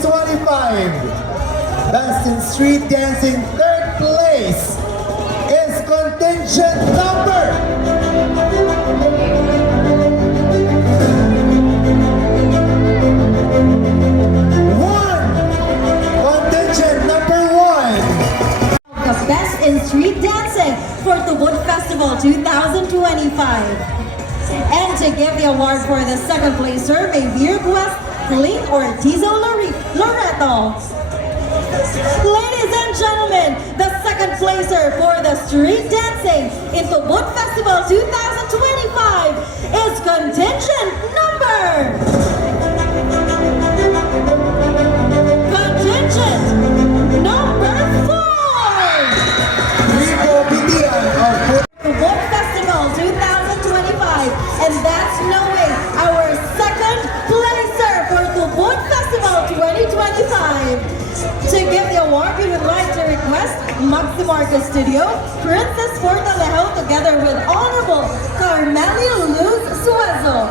2025. Best in Street Dancing, third place is contingent number 1. Contingent number 1. The Best in Street Dancing for TUBOD Festival 2025. And to give the award for the second placer, may we request Clean Ortizo Loreto. Ladies and gentlemen, the second placer for the street dancing in TUBOD Festival 2025 is contingent number 4. TUBOD Festival 2025, and that's knowing our second placer for TUBOD Festival 2025. To give the award, we would like to request Maximarca Studio, Princess Fortalejo, together with Honorable Carmelio Luz Suezo.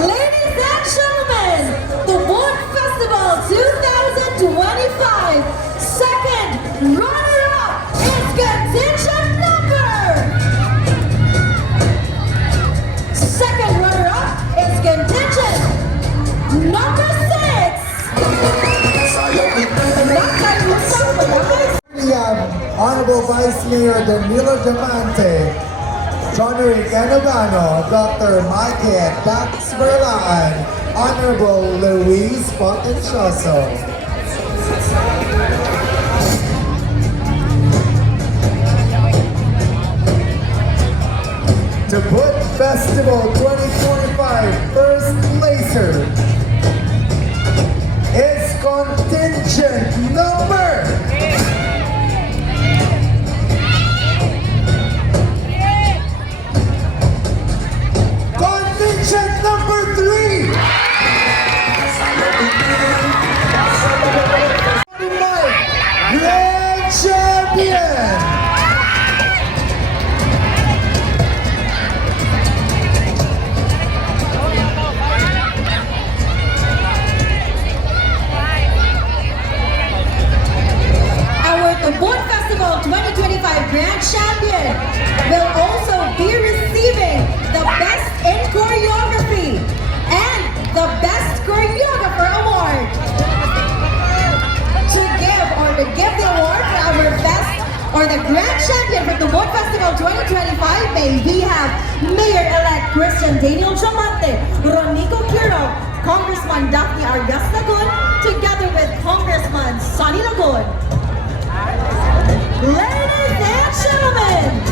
Ladies and gentlemen, TUBOD Festival 2025, second runner-up is contingent number. Second runner-up is contingent number 6. We have Honorable Vice Mayor Danilo Diamante, Honorary Canavano, Dr. Mike Dax Verlaan, Honorable Luis Potencioso. TUBOD Festival 2025 first placer is contingent number 3. Grand champion. TUBOD Festival 2025 Grand Champion will also be receiving the Best in Choreography and the Best Choreographer Award. To give the award for our best or the Grand Champion for TUBOD Festival 2025, may we have Mayor-elect Christian Daniel Diamante, Ronico Quiro, Congressman Daphne Arias Lagun, together with Congressman Sonny Lagun. Ladies and gentlemen,